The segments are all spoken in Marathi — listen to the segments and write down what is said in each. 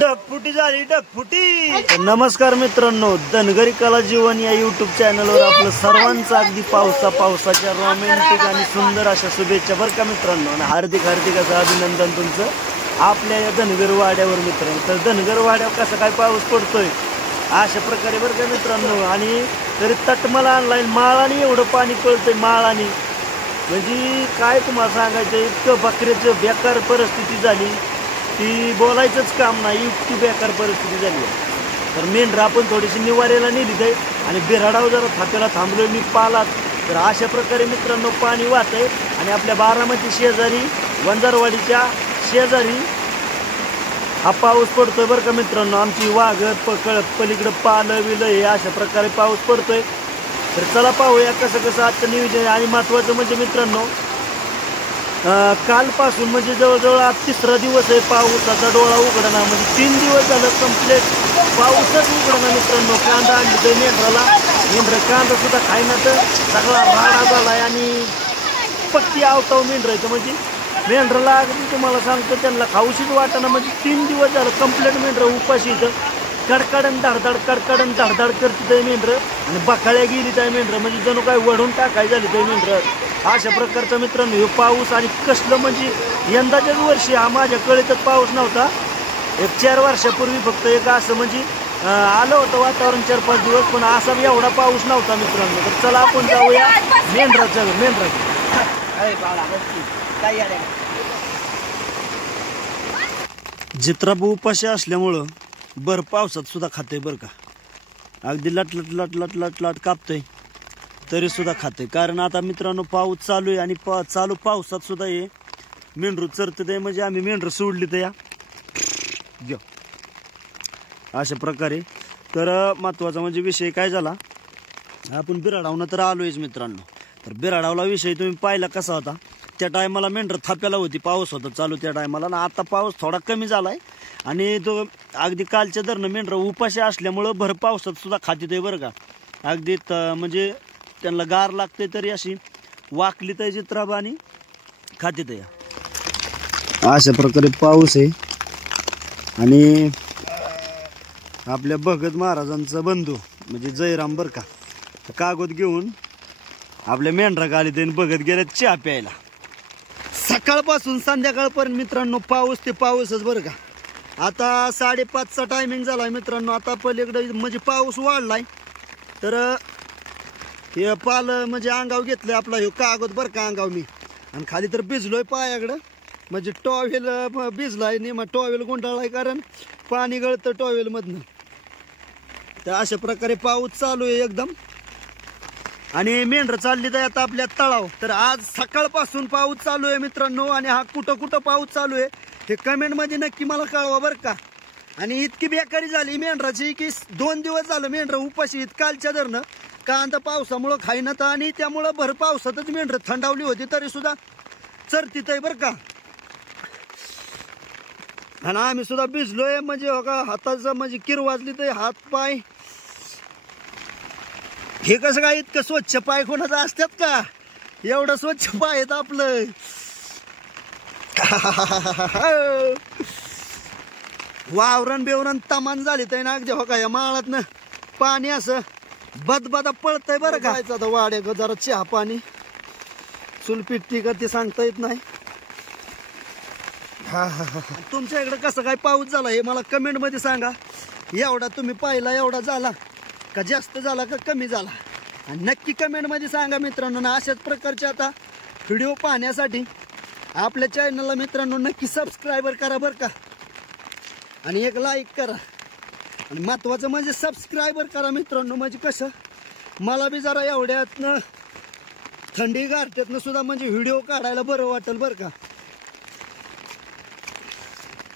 ढगफुटी झाली ढगफुटी। नमस्कार मित्रांनो, धनगरी कला जीवन या युट्यूब चॅनलवर आपलं सर्वांचं अगदी पावसाच्या रोमॅन्टिक आणि सुंदर अशा शुभेच्छा बरं का मित्रांनो। आणि हार्दिक असं अभिनंदन तुमचं आपल्या या धनगर वाड्यावर मित्रांनो। तर धनगर वाड्यावर कसा काय पाऊस पडतोय अशा प्रकारे बरं का मित्रांनो। आणि तरी तटमला आणलाय माळाने एवढं पाणी कळतंय माळाने, म्हणजे काय तुम्हाला सांगायचं, इतकं बकऱ्याचं बेकार परिस्थिती झाली ती बोलायचंच काम नाही, इतकी बेकार परिस्थिती झाली। तर मेंढरं आपण थोडीशी निवाऱ्याला नेली आहे आणि बिराडावर जरा थाप्याला थांबलो मी पालात। तर अशा प्रकारे मित्रांनो पाणी वाहतंय आणि आपल्या बारामती शेजारी वंजारवाडीच्या शेजारी हा पाऊस पडतोय बरं का मित्रांनो। आमची वाघर पलीकडं पालं विलं हे अशा प्रकारे पाऊस पडतोय। तर चला पाहूया कसं आजचं नियोजन। आणि महत्त्वाचं म्हणजे मित्रांनो, कालपासून म्हणजे जवळजवळ आज तिसरा दिवस आहे पावसाचा डोळा उघडणा, म्हणजे 3 दिवस झालं कंप्लीट पाऊसच उघडणा मित्रांनो। कांदा आणली तर मेंढरं कांदा सुद्धा खायना, तर सगळा राडा झालाय आणि पक्की आवताव मेंढरायचं, म्हणजे मेंढराला अगदी तुम्हाला सांगतो त्यांना खाऊशीच वाटाणा, म्हणजे 3 दिवस झालं कंप्लीट मेंढरं उपाशी इथं कडकडन धडधड करते मेंढरं आणि बकाळ्या गेली त्या मेंढरं, म्हणजे जणू काय वढून टाकाय झाली त्या मेंढरं। अशा प्रकारचा मित्रांनो हे पाऊस आणि कसलं, म्हणजे यंदाच्याच वर्षी हा माझ्या कळीतच पाऊस नव्हता। 4 वर्षापूर्वी फक्त एक असं म्हणजे आलं होतं वातावरण 4-5 दिवस, पण असा एवढा पाऊस नव्हता मित्रांनो। तर चला आपण जाऊया मेंढराचं। जित्राबू उपाशी असल्यामुळं भर पावसात सुद्धा खाते बरं का, अगदी लट कापतोय तरी सुद्धा खाते। कारण आता मित्रांनो पाऊस चालू आहे आणि चालू पावसात सुद्धा हे मेंढरू चरते, म्हणजे आम्ही मेंढर सोडली तर या घ्या अशा प्रकारे। तर महत्वाचा म्हणजे विषय काय झाला, आपण बिराडावनं तर आलोयच मित्रांनो। तर बिराडावला विषय तुम्ही पाहिला कसा होता, त्या टायमाला मेंढर थाप्याला होती, पाऊस होता चालू त्या टायमाला, ना आता पाऊस थोडा कमी झालाय आणि तो अगदी कालच्या दरनं मेंढर उपाशी असल्यामुळं भर पावसात सुद्धा खातीत आहे बरं का। अगदी म्हणजे त्यांना गार लागते तरी अशी वाकली तर चित्राबा आणि खातीत आहे। अशा प्रकारे पाऊस आहे आणि आपल्या भगत महाराजांचा बंधू म्हणजे जयराम बरं का, कागद घेऊन आपल्या मेंढरा आले त्याने बघत गेले चहा प्यायला। सकाळपासून संध्याकाळपर्यंत मित्रांनो पाऊस ते पाऊसच बरं का। आता 5:30चा टायमिंग झालाय मित्रांनो। आता पलीकडे म्हणजे पाऊस वाढलाय, तर हे पाल म्हणजे अंगाव घेतलंय आपला हे कागद बरं का अंगाव मी, आणि खाली तर भिजलोय पायाकडं, म्हणजे टॉवेल भिजलाय निमा टॉवेल गुंडाळलाय, कारण पाणी गळतं टॉवेल मधनं। तर अशा प्रकारे पाऊस चालू आहे एकदम आणि मेंढर चालली तर आता आपल्या तळाव। तर आज सकाळपासून पाऊस चालू आहे मित्रांनो, आणि हा कुठं पाऊस चालू आहे हे कमेंट मध्ये नक्की मला कळवा बरं का। आणि इतकी बेकारी झाली मेंढराची की 2 दिवस झालं मेंढर उपाशी कालच्या धरणं, कांदा पावसामुळं खाईना तर, आणि त्यामुळं भर पावसातच मेंढर थंडावली होती तरी सुद्धा चरतीत आहे बरं का। आणि आम्ही सुद्धा भिजलोय, म्हणजे हो का हाताचं म्हणजे किर वाजली तर हात पाय हे कसं काय इतकं स्वच्छ पाय कोणाचं असतात का, एवढं स्वच्छ पाय आहेत आपलं। वावरण बेवरण तमान झाली तर ना अगदी हो का, या माळातनं पाणी असं बदबदा पळतंय बरं का। आता वाड्या जरा चहा पाणी चुलपिट्टी का ते सांगता येत नाही। तुमच्या इकडे कसं काय पाऊस झाला हे मला कमेंट मध्ये सांगा। एवढा तुम्ही पाहिला एवढा झाला का, जास्त झाला का कमी झाला, आणि नक्की कमेंट मध्ये सांगा मित्रांनो। ना अशाच प्रकारचे आता व्हिडिओ पाहण्यासाठी आपल्या चॅनलला मित्रांनो नक्की सबस्क्राईबर करा बरं का, आणि एक लाईक करा, आणि महत्वाचं म्हणजे सबस्क्राईबर करा मित्रांनो, म्हणजे कसं मला बी जरा एवढ्यातनं थंडी गारठ्यातनं सुद्धा म्हणजे व्हिडिओ काढायला बरं वाटेल बरं का।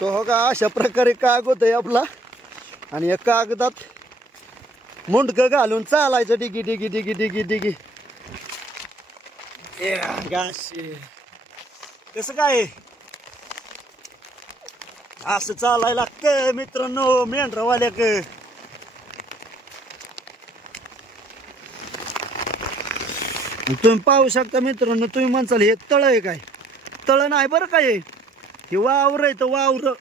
तो हो का अशा प्रकारे कागद आहे आपला, आणि या कागदात मुंडकं घालून चालायचं डिगी डिगी डिगी डिगी डिगी। कसं काय असं चालायला लागतं मित्रांनो मेंढरावाल्याक। तुम्ही पाहू शकता मित्रांनो, तुम्ही म्हणसाल हे तळ आहे काय, तळ नाही बरं काय, हे वावर आहे तर वावर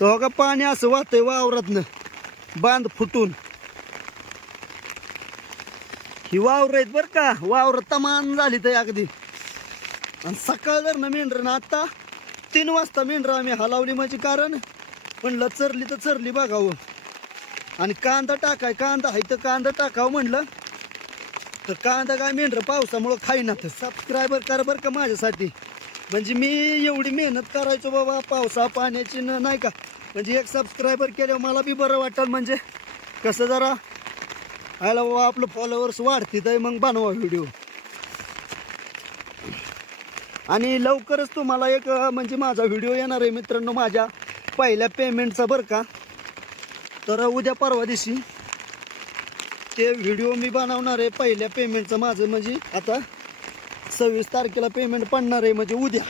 तो हो का पाणी असं वाहतंय वावरातनं बांध फुटून. ही वावर आहेत बर का, वावर तमान झाली तर अगदी. आणि सकाळ जर ना मेंढर आता 3 वाजता मेंढर आम्ही हलावली म्हणजे कारण म्हणलं चरली तर चरली बघावं. आणि कांदा टाकाय, कांदा आहे तर कांदा टाकावं म्हणलं तर कांदा काय मेंढर पावसामुळं खाईना. तर सबस्क्रायबर करा बरं का माझ्यासाठी. म्हणजे मी एवढी मेहनत करायचो बाबा पावसा पाण्याची नाही का. म्हणजे एक सबस्क्रायबर केल्यावर मला बी बरं वाटेल. म्हणजे कसं जरा आयला बाबा आपलं फॉलोअर्स वाढते तर मग बनवा व्हिडिओ. आणि लवकरच तुम्हाला एक म्हणजे माझा व्हिडिओ येणार आहे मित्रांनो माझ्या पहिल्या पेमेंटचा बरं का. तर उद्या परवा दिवशी ते व्हिडिओ मी बनवणार आहे पहिल्या पेमेंटचं माझं. म्हणजे आता 26 तारखेला पेमेंट पडणार आहे म्हणजे उद्या.